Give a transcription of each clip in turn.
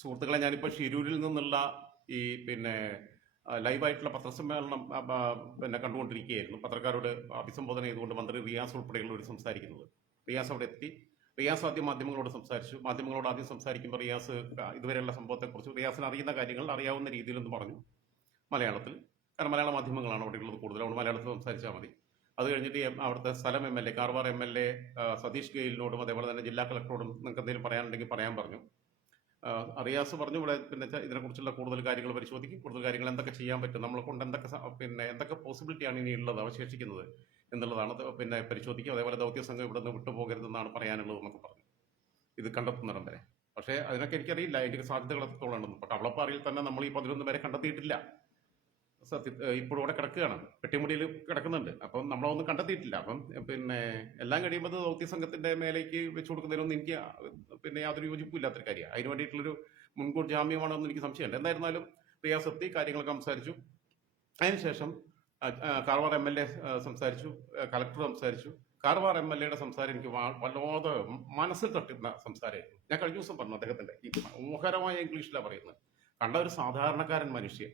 സുഹൃത്തുക്കളെ ഞാനിപ്പോൾ ഷിരൂരിൽ നിന്നുള്ള ഈ പിന്നെ ലൈവായിട്ടുള്ള പത്രസമ്മേളനം പിന്നെ കണ്ടുകൊണ്ടിരിക്കുകയായിരുന്നു. പത്രക്കാരോട് അഭിസംബോധന ചെയ്തുകൊണ്ട് മന്ത്രി റിയാസ് ഉൾപ്പെടെയുള്ളവർ സംസാരിക്കുന്നത്. റിയാസ് അവിടെ എത്തി. റിയാസ് ആദ്യം മാധ്യമങ്ങളോട് സംസാരിച്ചു. മാധ്യമങ്ങളോട് ആദ്യം സംസാരിക്കുമ്പോൾ റിയാസ് ഇതുവരെയുള്ള സംഭവത്തെക്കുറിച്ച് റിയാസിന് അറിയുന്ന കാര്യങ്ങൾ അറിയാവുന്ന രീതിയിലൊന്ന് പറഞ്ഞു മലയാളത്തിൽ. കാരണം മലയാള മാധ്യമങ്ങളാണ് അവിടെ ഉള്ളത് കൂടുതൽ അവിടെ മലയാളത്തിൽ സംസാരിച്ചാൽ മതി. അത് കഴിഞ്ഞിട്ട് അവിടുത്തെ സ്ഥലം M L A Karwar M L A Satish ഗെയിലിനോടും അതേപോലെ തന്നെ ജില്ലാ കളക്ടറോടും നിങ്ങൾക്ക് എന്തെങ്കിലും പറയാനുണ്ടെങ്കിൽ പറയാൻ പറഞ്ഞു. ആ, റിയാസ് പറഞ്ഞു ഇവിടെ പിന്നെ ഇതിനെക്കുറിച്ചുള്ള കൂടുതൽ കാര്യങ്ങൾ പരിശോധിക്കും കൂടുതൽ കാര്യങ്ങൾ എന്തൊക്കെ ചെയ്യാൻ പറ്റും നമ്മളെ കൊണ്ട് എന്തൊക്കെ പിന്നെ എന്തൊക്കെ പോസിബിലിറ്റിയാണ് ഇനി ഉള്ളത് അവശേഷിക്കുന്നത് എന്നുള്ളതാണ് പിന്നെ പരിശോധിക്കും. അതേപോലെ ദൗത്യ സംഘം ഇവിടെ നിന്ന് വിട്ടുപോകരുതെന്നാണ് പറയാനുള്ളത് എന്നൊക്കെ പറഞ്ഞു. ഇത് കണ്ടെത്തുന്നിടം വരെ. പക്ഷേ അതിനൊക്കെ എനിക്കറിയില്ല അതിന്റെ സാധ്യതകൾ എത്രത്തോളം ഉണ്ടെന്ന് ഇപ്പോൾ അറിയിൽ തന്നെ നമ്മൾ ഈ പതിനൊന്ന് പേരെ കണ്ടെത്തിയിട്ടില്ല. സത്യ ഇവിടെ കിടക്കുകയാണ്. പെട്ടിമുടിയിൽ കിടക്കുന്നുണ്ട്. അപ്പം നമ്മളൊന്നും കണ്ടെത്തിയിട്ടില്ല. അപ്പം പിന്നെ എല്ലാം കഴിയുമ്പോൾ ദൗത്യ സംഘത്തിന്റെ മേലേക്ക് വെച്ചു കൊടുക്കുന്നതിനൊന്നും എനിക്ക് പിന്നെ യാതൊരു യോജിപ്പും ഇല്ലാത്തൊരു കാര്യമാണ്. അതിന് വേണ്ടിയിട്ടുള്ളൊരു മുൻകൂർ ജാമ്യമാണോ എന്ന് എനിക്ക് സംശയമുണ്ട് എന്തായിരുന്നാലും റിയാസ് എത്തി കാര്യങ്ങളൊക്കെ സംസാരിച്ചു. അതിനുശേഷം കാർവാർ എം എൽ എ സംസാരിച്ചു. കളക്ടർ സംസാരിച്ചു. കാർവാർ എം എൽ എയുടെ സംസാരം എനിക്ക് വല്ലാതെ മനസ്സിൽ തട്ടുന്ന സംസാരമായിരുന്നു. ഞാൻ കഴിഞ്ഞ ദിവസം പറഞ്ഞു അദ്ദേഹത്തിന്റെ ഈ മനോഹരമായ ഇംഗ്ലീഷിലാണ് പറയുന്നത്. കണ്ട ഒരു സാധാരണക്കാരൻ മനുഷ്യൻ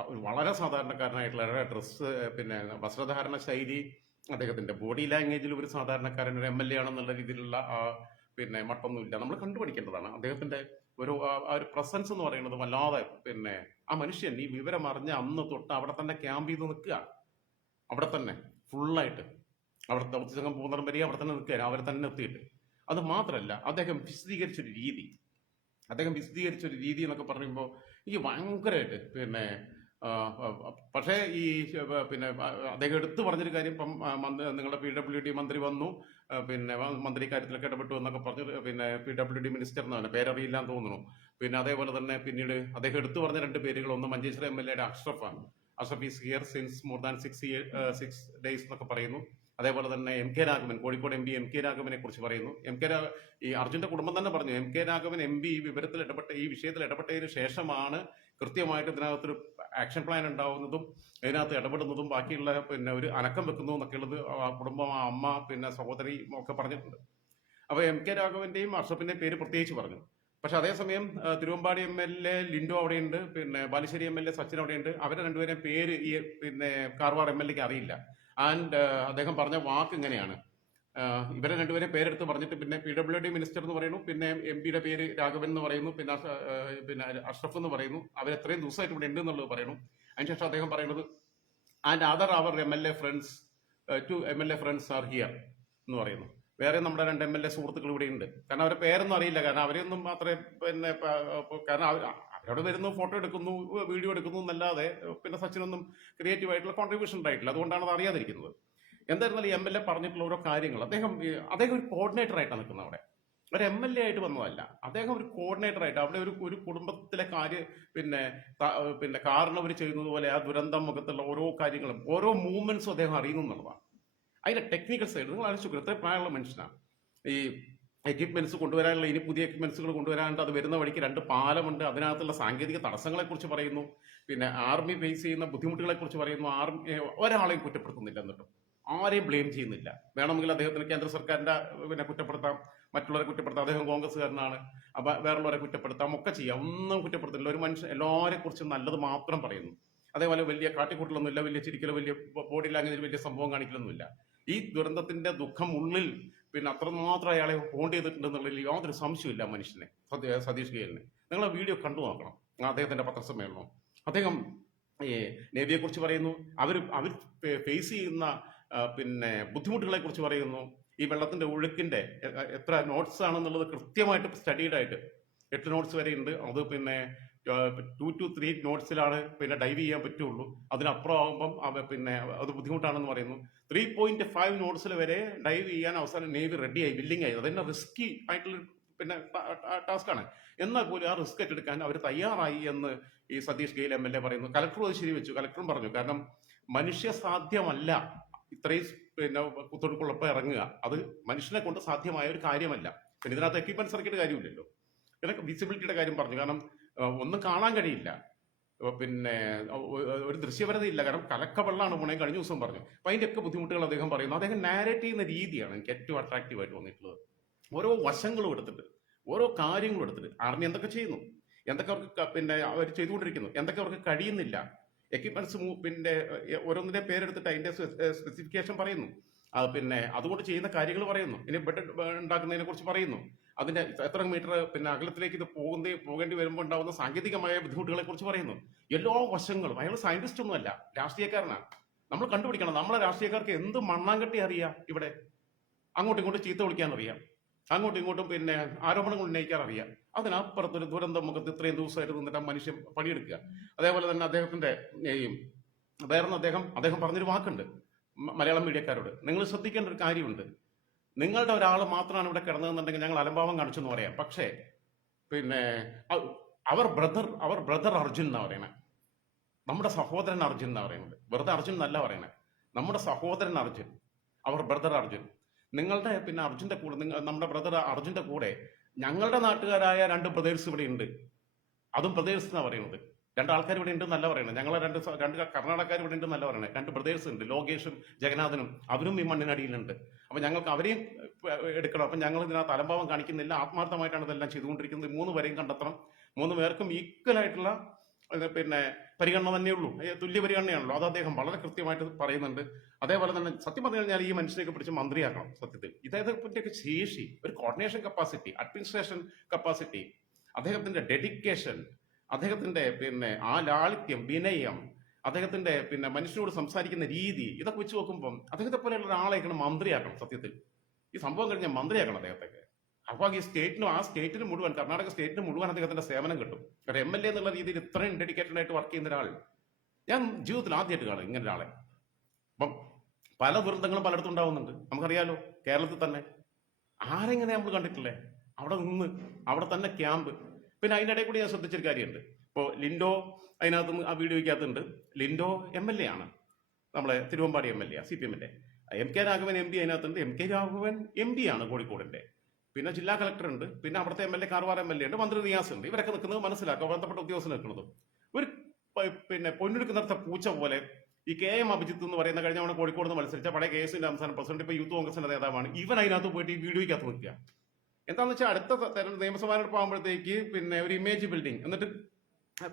വളരെ സാധാരണക്കാരനായിട്ടുള്ള ഡ്രസ്സ് പിന്നെ വസ്ത്രധാരണ ശൈലി അദ്ദേഹത്തിന്റെ ബോഡി ലാംഗ്വേജിൽ ഒരു സാധാരണക്കാരൻ ഒരു എം എൽ എ ആണെന്നുള്ള രീതിയിലുള്ള ആ പിന്നെ മട്ടൊന്നുമില്ല. നമ്മൾ കണ്ടുപഠിക്കേണ്ടതാണ്. അദ്ദേഹത്തിന്റെ ഒരു ആ- ഒരു പ്രസൻസ് എന്ന് പറയുന്നത് വല്ലാതെ പിന്നെ ആ മനുഷ്യൻ ഈ വിവരം അറിഞ്ഞ അന്ന് തൊട്ട് അവിടെ തന്നെ ക്യാമ്പ് ചെയ്ത് നിൽക്കുക. അവിടെ തന്നെ ഫുള്ളായിട്ട് അവിടെ ദൗത്യസംഘം പോകുന്നിടം വരെ അവിടെ തന്നെ നിൽക്കുക. അവരെ തന്നെ എത്തിയിട്ട് അത് മാത്രമല്ല അദ്ദേഹം വിശദീകരിച്ചൊരു രീതി. അദ്ദേഹം വിശദീകരിച്ചൊരു രീതി എന്നൊക്കെ പറയുമ്പോൾ എനിക്ക് ഭയങ്കരമായിട്ട് പിന്നെ പക്ഷേ ഈ പിന്നെ അദ്ദേഹം എടുത്തു പറഞ്ഞൊരു കാര്യം ഇപ്പം നിങ്ങളുടെ പി ഡബ്ല്യു ഡി മന്ത്രി വന്നു പിന്നെ മന്ത്രി കാര്യത്തിലൊക്കെ ഇടപെട്ടു എന്നൊക്കെ പറഞ്ഞ് പിന്നെ പി ഡബ്ല്യു ഡി മിനിസ്റ്റർ എന്നാണ് പേരറിയില്ല എന്ന് തോന്നുന്നു. പിന്നെ അതേപോലെ തന്നെ പിന്നീട് അദ്ദേഹം എടുത്തു പറഞ്ഞ രണ്ട് പേരുകൾ ഒന്ന് മഞ്ചേശ്വരം എം എൽ എയുടെ അഷ്റഫാണ് Ashraf is here since more than six year six days എന്നൊക്കെ പറയുന്നു. അതേപോലെ തന്നെ M K Raghavan Kozhikode M P M K രാഘവനെ കുറിച്ച് പറയുന്നു. എം കെ ഈ അർജുന്റെ കുടുംബം തന്നെ പറഞ്ഞു M K Raghavan M P ഈ വിവരത്തിൽ ഇടപെട്ട ഈ വിഷയത്തിൽ ഇടപെട്ടതിന് ശേഷമാണ് കൃത്യമായിട്ട് ഇതിനകത്തൊരു ആക്ഷൻ പ്ലാൻ ഉണ്ടാവുന്നതും ഇതിനകത്ത് ഇടപെടുന്നതും ബാക്കിയുള്ള പിന്നെ ഒരു അനക്കം വെക്കുന്നതും എന്നൊക്കെ ഉള്ളത് കുടുംബം അമ്മ പിന്നെ സഹോദരി ഒക്കെ പറഞ്ഞിട്ടുണ്ട്. അപ്പോൾ എം കെ രാഘവന്റെയും അർഷപ്പിന്റെയും പേര് പ്രത്യേകിച്ച് പറഞ്ഞു. പക്ഷെ അതേസമയം Thiruvambady M L A Linto അവിടെയുണ്ട് പിന്നെ Balussery M L A Sachin അവിടെയുണ്ട്. അവരെ രണ്ടുപേരെയും പേര് ഈ പിന്നെ കാർവാർ എം എൽ എക്ക് അറിയില്ല. ആൻഡ് അദ്ദേഹം പറഞ്ഞ വാക്ക് ഇങ്ങനെയാണ്. ഇവരെ രണ്ടുപേരെ പേരെടുത്ത് പറഞ്ഞിട്ട് പിന്നെ പി ഡബ്ല്യു ഡി മിനിസ്റ്റർ എന്ന് പറയുന്നു പിന്നെ എം പിയുടെ പേര് രാഘവൻ എന്ന് പറയുന്നു പിന്നെ പിന്നെ അഷ്റഫ് എന്ന് പറയുന്നു. അവർ എത്രയും ദിവസമായിട്ട് ഇവിടെ ഉണ്ട് എന്നുള്ളത് പറയുന്നു. അതിനുശേഷം അദ്ദേഹം പറയുന്നത് and other our M L A friends two M L A friends are here എന്ന് പറയുന്നു. വേറെ നമ്മുടെ രണ്ട് എം എൽ എ സുഹൃത്തുക്കൾ ഇവിടെ ഉണ്ട്. കാരണം അവരെ പേരൊന്നും അറിയില്ല. കാരണം അവരെയൊന്നും മാത്രമേ പിന്നെ കാരണം അവർ അവരോട് വരുന്നു ഫോട്ടോ എടുക്കുന്നു വീഡിയോ എടുക്കുന്നു എന്നല്ലാതെ പിന്നെ സച്ചിനൊന്നും ക്രിയേറ്റീവ് ആയിട്ടുള്ള കോൺട്രിബ്യൂഷൻ ഉണ്ടായിട്ടില്ല. അതുകൊണ്ടാണ് അത് അറിയാതിരിക്കുന്നത്. എന്തായിരുന്നാലും ഈ എം എൽ എ പറഞ്ഞിട്ടുള്ള ഓരോ കാര്യങ്ങൾ അദ്ദേഹം അദ്ദേഹം ഒരു കോർഡിനേറ്റർ ആയിട്ടാണ് നിൽക്കുന്നത് അവിടെ. ഒരു എം എൽ എ ആയിട്ട് വന്നതല്ല. അദ്ദേഹം ഒരു കോർഡിനേറ്റർ ആയിട്ട് അവിടെ ഒരു ഒരു കുടുംബത്തിലെ കാര്യ പിന്നെ പിന്നെ കാരണവർ ചെയ്യുന്നത് പോലെ ആ ദുരന്തം മുഖത്തുള്ള ഓരോ കാര്യങ്ങളും ഓരോ മൂവ്മെന്റ്സും അദ്ദേഹം അറിയുന്നു എന്നുള്ളതാണ്. അതിന്റെ ടെക്നിക്കൽ സൈഡ് നിങ്ങൾ ആലോചിച്ചു എത്ര പ്രായമുള്ള മനുഷ്യനാണ് ഈ എക്യുപ്മെന്റ്സ് കൊണ്ടുവരാനുള്ള ഇനി പുതിയ എക്യുപ്മെന്റ്സുകൾ കൊണ്ടുവരാനുണ്ട് അത് വരുന്ന വഴിക്ക് രണ്ട് പാലമുണ്ട് അതിനകത്തുള്ള സാങ്കേതിക തടസ്സങ്ങളെ കുറിച്ച് പറയുന്നു. പിന്നെ ആർമി ഫേസ് ചെയ്യുന്ന ബുദ്ധിമുട്ടുകളെ കുറിച്ച് പറയുന്നു. ആർമി ഒരാളെയും കുറ്റപ്പെടുത്തുന്നില്ല എന്നിട്ടും. ആരെയും ബ്ലെയിം ചെയ്യുന്നില്ല. വേണമെങ്കിൽ അദ്ദേഹത്തിന് കേന്ദ്ര സർക്കാരിന്റെ പിന്നെ കുറ്റപ്പെടുത്താം. മറ്റുള്ളവരെ കുറ്റപ്പെടുത്താം. അദ്ദേഹം കോൺഗ്രസ്സുകാരനാണ്. അപ്പൊ വേറുള്ളവരെ കുറ്റപ്പെടുത്താം. ഒക്കെ ചെയ്യാം. ഒന്നും കുറ്റപ്പെടുത്തില്ല. ഒരു മനുഷ്യൻ എല്ലാവരെ കുറിച്ചും നല്ലത് മാത്രം പറയുന്നു. അതേപോലെ വലിയ കാട്ടിക്കൂട്ടലൊന്നുമില്ല. വലിയ ചിരിക്കലോ വലിയ ബോഡി ലാംഗ്വേജിൽ വലിയ സംഭവം കാണിക്കലൊന്നുമില്ല. ഈ ദുരന്തത്തിന്റെ ദുഃഖം ഉള്ളിൽ പിന്നെ അത്രമാത്രം അയാളെ ഹോണ്ട് ചെയ്തിട്ടുണ്ടെന്നുള്ളതിൽ യാതൊരു സംശയമില്ല മനുഷ്യനെ. സതീഷ് ഗെയിലിനെ. നിങ്ങൾ വീഡിയോ കണ്ടു നോക്കണം. അദ്ദേഹത്തിന്റെ പത്രസമ്മേളനം. അദ്ദേഹം നേവിയെ കുറിച്ച് പറയുന്നു. അവർ അവർ ഫേസ് ചെയ്യുന്ന പിന്നെ ബുദ്ധിമുട്ടുകളെ കുറിച്ച് പറയുന്നു. ഈ വെള്ളത്തിന്റെ ഒഴുക്കിന്റെ എത്ര നോട്ട്സ് ആണെന്നുള്ളത് കൃത്യമായിട്ട് സ്റ്റഡീഡ് ആയിട്ട് എട്ട് നോട്ട്സ് വരെ ഉണ്ട്. അത് പിന്നെ ടു ടു ത്രീ നോട്ട്സിലാണ് പിന്നെ ഡൈവ് ചെയ്യാൻ പറ്റുള്ളൂ. അതിനപ്പുറം ആകുമ്പം പിന്നെ അത് ബുദ്ധിമുട്ടാണെന്ന് പറയുന്നു. ത്രീ പോയിന്റ് ഫൈവ് നോട്ട്സിൽ വരെ ഡൈവ് ചെയ്യാൻ അവസാനം നേവി റെഡിയായി ബില്ലിംഗ് ആയി. അതന്നെ റിസ്കി ആയിട്ടുള്ള പിന്നെ ടാസ്ക്കാണ് എന്നാൽ പോലും ആ റിസ്ക് ഏറ്റെടുക്കാൻ അവർ തയ്യാറായി എന്ന് ഈ Satish Gail M L A പറയുന്നു. കലക്ടർ അത് ശരിവെച്ചു കലക്ടറും പറഞ്ഞു കാരണം മനുഷ്യ സാധ്യമല്ല ഇത്രയും പിന്നെ കുത്തൊടുക്കുള്ളപ്പോൾ ഇറങ്ങുക. അത് മനുഷ്യനെ കൊണ്ട് സാധ്യമായ ഒരു കാര്യമല്ല. പിന്നെ ഇതിനകത്ത് എക്യുപ്മെന്റ് ഇറക്കിയിട്ട് കാര്യമില്ലല്ലോ. പിന്നെ വിസിബിലിറ്റിയുടെ കാര്യം പറഞ്ഞു. കാരണം ഒന്നും കാണാൻ കഴിയില്ല. പിന്നെ ഒരു ദൃശ്യപരത ഇല്ല കാരണം കലക്ക വെള്ളമാണ് പോണേ കഴിഞ്ഞ ദിവസം പറഞ്ഞു അപ്പൊ അതിന്റെയൊക്കെ ബുദ്ധിമുട്ടുകൾ അദ്ദേഹം പറയുന്നു. അദ്ദേഹം നാരേറ്റ് ചെയ്യുന്ന രീതിയാണ് എനിക്ക് ഏറ്റവും അട്രാക്റ്റീവ് ആയിട്ട് തോന്നിയിട്ടുള്ളത് ഓരോ വശങ്ങളും എടുത്തിട്ട് ഓരോ കാര്യങ്ങളും എടുത്തിട്ട് ആർമി എന്തൊക്കെ ചെയ്യുന്നു? എന്തൊക്കെ അവർക്ക് പിന്നെ അവർ ചെയ്തുകൊണ്ടിരിക്കുന്നു? എന്തൊക്കെ അവർക്ക് കഴിയുന്നില്ല? എക്യുപ്മെന്റ്സ് പിന്നെ ഓരോന്നിന്റെ പേരെടുത്തിട്ട് അതിന്റെ സ്പെസിഫിക്കേഷൻ പറയുന്നു. അത് പിന്നെ അതുകൊണ്ട് ചെയ്യുന്ന കാര്യങ്ങൾ പറയുന്നു. ഇനി ബെഡ് ഉണ്ടാക്കുന്നതിനെ കുറിച്ച് പറയുന്നു. അതിന്റെ എത്ര മീറ്റർ പിന്നെ അകലത്തിലേക്ക് ഇത് പോകുന്ന പോകേണ്ടി വരുമ്പോൾ ഉണ്ടാകുന്ന സാങ്കേതികമായ ബുദ്ധിമുട്ടുകളെ കുറിച്ച് പറയുന്നു. എല്ലാ വശങ്ങളും അയാൾ സയന്റിസ്റ്റ് ഒന്നുമല്ല രാഷ്ട്രീയക്കാരനാണ്. നമ്മൾ കണ്ടുപിടിക്കണം. നമ്മളെ രാഷ്ട്രീയക്കാർക്ക് എന്ത് മണ്ണാങ്കട്ടി അറിയാം ഇവിടെ? അങ്ങോട്ടും ഇങ്ങോട്ടും ചീത്ത വിളിക്കാൻ അറിയാം അങ്ങോട്ടും ഇങ്ങോട്ടും പിന്നെ ആരോപണങ്ങൾ ഉന്നയിക്കാൻ അറിയാം അതിനപ്പുറത്തൊരു ദുരന്തം മുഖത്ത് ഇത്രയും ദിവസമായിട്ട് നിന്നിട്ട് മനുഷ്യൻ പണിയെടുക്കുക. അതേപോലെ തന്നെ അദ്ദേഹത്തിന്റെ വേറൊന്ന് അദ്ദേഹം അദ്ദേഹം പറഞ്ഞൊരു വാക്കുണ്ട് മലയാളം മീഡിയക്കാരോട്. നിങ്ങൾ ശ്രദ്ധിക്കേണ്ട ഒരു കാര്യമുണ്ട്. നിങ്ങളുടെ ഒരാൾ മാത്രമാണ് ഇവിടെ കിടന്നതെന്നുണ്ടെങ്കിൽ ഞങ്ങൾ അലംഭാവം കാണിച്ചെന്ന് പറയാം. പക്ഷേ പിന്നെ അവർ ബ്രദർ അവർ ബ്രദർ അർജുൻ എന്നാ പറയണത് നമ്മുടെ സഹോദരൻ അർജുൻ എന്നാ പറയുന്നത് വെറുതെ അർജുൻ എന്നല്ല പറയണേ. നമ്മുടെ സഹോദരൻ അർജുൻ. അവർ ബ്രദർ അർജുൻ. നിങ്ങളുടെ പിന്നെ അർജുന്റെ കൂടെ നിങ്ങൾ നമ്മുടെ ബ്രദർ അർജുന്റെ കൂടെ ഞങ്ങളുടെ നാട്ടുകാരായ രണ്ട് ബ്രദേഴ്സ് ഇവിടെ ഉണ്ട്. അതും ബ്രദേഴ്സ് എന്നാണ് പറയുന്നത്. രണ്ട് ആൾക്കാർ ഇവിടെ ഉണ്ട് നല്ല പറയണേ ഞങ്ങളെ രണ്ട് രണ്ട് കർണാടകക്കാർ ഇവിടെ ഉണ്ട് നല്ല പറയണേ രണ്ട് ബ്രദേഴ്സ് ഉണ്ട് ലോകേഷും ജഗന്നാഥനും. അവരും ഈ മണ്ണിനടിയിലുണ്ട്. അപ്പൊ ഞങ്ങൾക്ക് അവരെയും എടുക്കണം. അപ്പൊ ഞങ്ങൾ ഇതിനകത്ത് അലംഭാവം കാണിക്കുന്നില്ല. ആത്മാർത്ഥമായിട്ടാണ് ഇതെല്ലാം ചെയ്തുകൊണ്ടിരിക്കുന്നത്. മൂന്ന് പേരെയും കണ്ടെത്തണം. മൂന്ന് പേർക്കും ഇത് പിന്നെ പരിഗണന തന്നെയുള്ളൂ തുല്യ പരിഗണനയാണല്ലോ. അത് അദ്ദേഹം വളരെ കൃത്യമായിട്ട് പറയുന്നുണ്ട്. അതേപോലെ തന്നെ സത്യം പറഞ്ഞു കഴിഞ്ഞാൽ ഈ മനുഷ്യനെയൊക്കെ പിടിച്ച് മന്ത്രിയാക്കണം സത്യത്തിൽ. ഇദ്ദേഹത്തെ പറ്റിയൊക്കെ ശേഷി ഒരു കോർഡിനേഷൻ കപ്പാസിറ്റി അഡ്മിനിസ്ട്രേഷൻ കപ്പാസിറ്റി അദ്ദേഹത്തിന്റെ ഡെഡിക്കേഷൻ അദ്ദേഹത്തിന്റെ പിന്നെ ആ ലാളിത്യം വിനയം അദ്ദേഹത്തിന്റെ പിന്നെ മനുഷ്യനോട് സംസാരിക്കുന്ന രീതി ഇതൊക്കെ വെച്ച് നോക്കുമ്പം അദ്ദേഹത്തെ പോലെയുള്ള ഒരാളെയൊക്കെ മന്ത്രിയാക്കണം സത്യത്തിൽ. ഈ സംഭവം കഴിഞ്ഞാൽ മന്ത്രിയാക്കണം അദ്ദേഹത്തൊക്കെ അപ്പൊ ഈ സ്റ്റേറ്റിനും ആ സ്റ്റേറ്റിന് മുഴുവൻ കർണാടക സ്റ്റേറ്റിന് മുഴുവൻ അദ്ദേഹത്തിന്റെ സേവനം കിട്ടും. ഒരു എം എൽ എ എന്നുള്ള രീതിയിൽ ഇത്രയും ഡെഡിക്കേറ്റഡ് ആയിട്ട് വർക്ക് ചെയ്യുന്ന ഒരാൾ ഞാൻ ജീവിതത്തിൽ ആദ്യമായിട്ട് കാണും ഇങ്ങനെ ഒരാളെ. അപ്പം പല ദുരന്തങ്ങളും പലയിടത്തും ഉണ്ടാവുന്നുണ്ട്. നമുക്കറിയാലോ കേരളത്തിൽ തന്നെ. ആരെങ്ങനെ നമ്മൾ കണ്ടിട്ടില്ലേ? അവിടെ നിന്ന് അവിടെ തന്നെ ക്യാമ്പ് പിന്നെ അതിന്റെ ഇടയിൽ കൂടി ഞാൻ ശ്രദ്ധിച്ചൊരു കാര്യമുണ്ട്. ഇപ്പോൾ ലിൻഡോ അതിനകത്ത് ആ വീഡിയോയ്ക്കകത്തുണ്ട്. ലിൻഡോ എം എൽ എ ആണ്. നമ്മളെ Thiruvambady M L A C P എമ്മിന്റെ M K Raghavan M P അതിനകത്തുണ്ട്. M K Raghavan M P ആണ് കോഴിക്കോടിന്റെ പിന്നെ ജില്ലാ കളക്ടർ ഉണ്ട് പിന്നെ അവിടുത്തെ M L A Karwar M L A ഉണ്ട് മന്ത്രി റിയാസ് ഉണ്ട്. ഇവരൊക്കെ നിൽക്കുന്നത് മനസ്സിലാക്കുക ബന്ധപ്പെട്ട ഉദ്യോഗസ്ഥർ നിൽക്കുന്നത്. ഒരു പിന്നെ പിന്നെ പൊന്നെടുക്കുന്നിടത്ത പൂച്ച പോലെ ഈ കെ എം അഭിജിത്ത് എന്ന് പറയുന്ന കഴിഞ്ഞ തവണ കോഴിക്കോട് നിന്ന് മത്സരിച്ച പഴയ കെ എസിന്റെ അവസാന പ്രസിഡന്റ് ഇപ്പൊ യൂത്ത് കോൺഗ്രസിന്റെ നേതാവാണ്. ഇവൻ അതിനകത്ത് പോയിട്ട് ഈ വീഡിയോയ്ക്കകത്ത് നിൽക്കുക. എന്താണെന്ന് വെച്ചാൽ അടുത്ത തെര- നിയമസഭാ ആകുമ്പോഴത്തേക്ക് പിന്നെ ഒരു ഇമേജ് ബിൽഡിംഗ് എന്നിട്ട്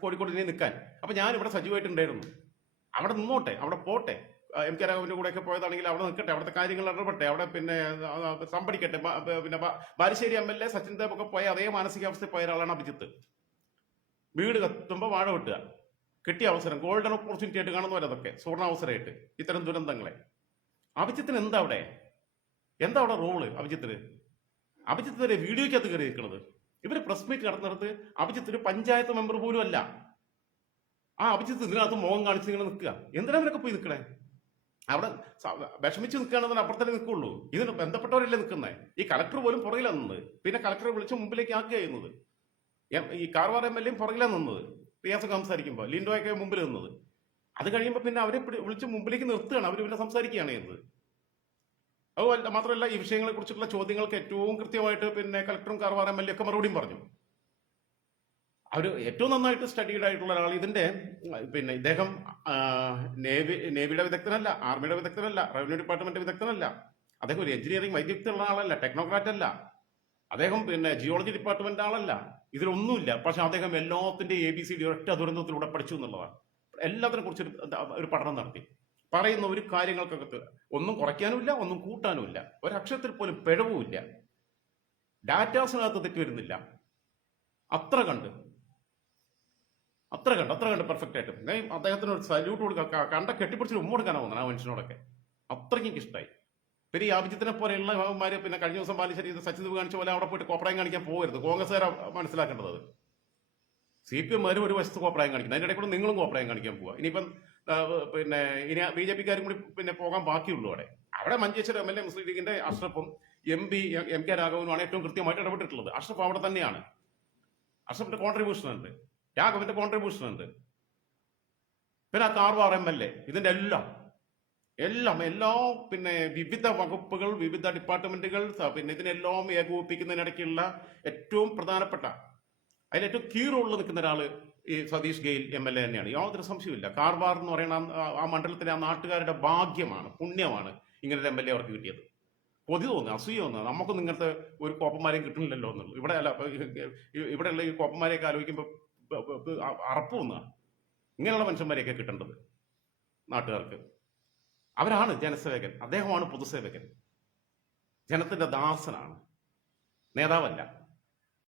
കോഴിക്കോട് ഇനി നിൽക്കാൻ. അപ്പൊ ഞാൻ ഇവിടെ സജീവമായിട്ടുണ്ടായിരുന്നു അവിടെ നിന്നോട്ടെ അവിടെ പോട്ടെ. എം കെ രാഘവന്റെ കൂടെയൊക്കെ പോയതാണെങ്കിൽ അവിടെ നിൽക്കട്ടെ അവിടുത്തെ കാര്യങ്ങൾ ഇടപെട്ടെ അവിടെ പിന്നെ സംഭടിക്കട്ടെ പിന്നെ Balussery M L A Sachin Dev ഒക്കെ പോയ അതേ മാനസികാവസ്ഥയിൽ പോയ ഒരാളാണ് അഭിജിത്ത്. വീട് കത്തുമ്പോൾ വാഴ വെട്ടുക. കിട്ടിയ അവസരം ഗോൾഡൻ ഓപ്പർച്യൂണിറ്റി ആയിട്ട് കാണുന്നവർ അതൊക്കെ സുവർണാവസരമായിട്ട് ഇത്തരം ദുരന്തങ്ങളെ. അഭിജിത്തിന് എന്താ അവിടെ? എന്താ അവിടെ റോൾ അഭിജിത്തിന്? അഭിജിത്ത് വരെ വീഡിയോയ്ക്കകത്ത് കയറി നിൽക്കുന്നത് ഇവർ പ്രസ് മീറ്റ് നടത്തുന്നിടത്ത് അഭിജിത്ത് ഒരു പഞ്ചായത്ത് മെമ്പർ പോലും അല്ല. ആ അഭിജിത്ത് ഇതിനകത്ത് മുഖം കാണിച്ച് ഇങ്ങനെ നിൽക്കുക. എന്തിനാ ഇവരൊക്കെ പോയി നിൽക്കണേ? അവിടെ വിഷമിച്ച് നിൽക്കുകയാണെന്ന് അപ്പുറത്തല്ലേ നിൽക്കുള്ളൂ. ഇതിന് ബന്ധപ്പെട്ടവരല്ലേ നിൽക്കുന്നത് ഈ കളക്ടർ പോലും പുറകിലാണ് നിന്നത്. പിന്നെ കളക്ടറെ വിളിച്ച് മുമ്പിലേക്ക് ആക്കുക ചെയ്യുന്നത്. ഈ കാർവാർ എം എൽ എയും പുറകിലാണ് നിന്നത്. റിയാസ് സംസാരിക്കുമ്പോൾ ലിൻഡോയൊക്കെ മുമ്പിൽ നിന്നത്. അത് കഴിയുമ്പോൾ പിന്നെ അവരെ വിളിച്ച് മുമ്പിലേക്ക് നിർത്തുകയാണ്. അവർ പിന്നെ സംസാരിക്കുകയാണ് ചെയ്യുന്നത്. അതുമല്ല മാത്രമല്ല ഈ വിഷയങ്ങളെ കുറിച്ചുള്ള ചോദ്യങ്ങൾക്ക് ഏറ്റവും കൃത്യമായിട്ട് പിന്നെ കളക്ടറും കാർവാർ എം എൽ എ ഒക്കെ മറുപടിയും പറഞ്ഞു. അവർ ഏറ്റവും നന്നായിട്ട് സ്റ്റഡീഡ് ആയിട്ടുള്ള ഒരാൾ ഇതിന്റെ പിന്നെ ഇദ്ദേഹം നേവി നേവിയുടെ വിദഗ്ധനല്ല ആർമിയുടെ വിദഗ്ധനല്ല റവന്യൂ ഡിപ്പാർട്ട്മെന്റ് വിദഗ്ധനല്ല. അദ്ദേഹം ഒരു എഞ്ചിനീയറിംഗ് വൈദഗ്ധ്യമുള്ള ആളല്ല ടെക്നോക്രാറ്റ് അല്ല. അദ്ദേഹം പിന്നെ ജിയോളജി ഡിപ്പാർട്ട്മെന്റ് ആളല്ല. ഇതിലൊന്നുമില്ല. പക്ഷെ അദ്ദേഹം എല്ലാത്തിന്റെ എ ബി സി ഡി ഒറ്റ ദുരന്തത്തിലൂടെ പഠിച്ചു എന്നുള്ളതാണ്. എല്ലാത്തിനെ കുറിച്ച് ഒരു ഒരു പഠനം നടത്തി. പറയുന്ന ഒരു കാര്യങ്ങൾക്കകത്ത് ഒന്നും കുറയ്ക്കാനുമില്ല ഒന്നും കൂട്ടാനുമില്ല. ഒരക്ഷരത്തിൽ പോലും പിഴവുമില്ല. ഡാറ്റാസിനകത്ത് തെറ്റ് വരുന്നില്ല. അത്ര കണ്ട്. അത്ര കണ്ട് അത്ര കണ്ട് പെർഫെക്റ്റ് ആയിട്ട്. ഞാൻ അദ്ദേഹത്തിന് ഒരു സല്യൂട്ട് കൊടുക്കുക കണ്ട കെട്ടിപ്പിടിച്ചിട്ട് ഉമ്മ കൊടുക്കാനാ തോന്നുന്നത് ആ മനുഷ്യനോടൊക്കെ. അത്രയ്ക്ക് ഇഷ്ടമായി പിന്നെ ഈ അഭിജിത്തിനെ പോലെയുള്ള അവന്മാര് പിന്നെ കഴിഞ്ഞ ദിവസം ബാലുശ്ശേരി സച്ചിൻ ദേവ് കാണിച്ച പോലെ അവിടെ പോയിട്ട് കോപ്രായം കാണിക്കാൻ പോകരുത് കോൺഗ്രസ്സുകാരാ മനസ്സിലാക്കേണ്ടത് സി പി എം ഒരു വശത്ത് കോപ്രായം കാണിക്കുന്നത് അതിന്റെ ഇടയിൽ കൂടെ നിങ്ങളും കോപ്രായം കാണിക്കാൻ പോവുക ഇനിയിപ്പം പിന്നെ ഇനി ബി ജെ പിക്കാരും കൂടി പിന്നെ പോകാൻ ബാക്കിയുള്ളൂ അവിടെ. അവിടെ Manjeshwaram M L A Muslim ലീഗിന്റെ അഷ്റഫും എം പി എം കെ രാഘവനുമാണ് ഏറ്റവും കൃത്യമായിട്ട് ഇടപെട്ടിട്ടുള്ളത്. അഷ്റഫ് അവിടെ തന്നെയാണ്. അഷ്റഫിന്റെ കോൺട്രിബ്യൂഷൻ ഉണ്ട്. രാഘവന്റെ കോൺട്രിബ്യൂഷൻ ഉണ്ട് പിന്നെ കാർവാർ എം എൽ എ ഇതിന്റെ എല്ലാം എല്ലാം എല്ലാ പിന്നെ വിവിധ വകുപ്പുകൾ വിവിധ ഡിപ്പാർട്ട്മെന്റുകൾ പിന്നെ ഇതിനെല്ലാം ഏകോപിപ്പിക്കുന്നതിനിടയ്ക്കുള്ള ഏറ്റവും പ്രധാനപ്പെട്ട അതിൽ ഏറ്റവും കീ റോളിൽ നിൽക്കുന്ന ഒരാൾ ഈ Satish Gail M L A തന്നെയാണ്. യാതൊരു സംശയമില്ല കാർവാർ എന്ന് പറയുന്ന ആ- മണ്ഡലത്തിലെ ആ നാട്ടുകാരുടെ ഭാഗ്യമാണ് പുണ്യമാണ് ഇങ്ങനെ ഒരു എം എൽ എ അവർക്ക് കിട്ടിയത്. കൊതി തോന്നുന്നു അസൂയ തോന്നുന്നു. നമുക്കൊന്നും ഇങ്ങനത്തെ ഒരു കോപ്പന്മാരെയും കിട്ടുന്നില്ലല്ലോ എന്നുള്ളൂ ഇവിടെ അല്ല ഇവിടെയുള്ള ഈ കോപ്പന്മാരെയൊക്കെ ആലോചിക്കുമ്പോൾ അറപ്പ് ഇങ്ങനെയുള്ള മനുഷ്യന്മാരെയൊക്കെ കിട്ടേണ്ടത് നാട്ടുകാർക്ക്. അവരാണ് ജനസേവകൻ. അദ്ദേഹമാണ് പൊതുസേവകൻ. ജനത്തിന്റെ ദാസനാണ്. നേതാവല്ല.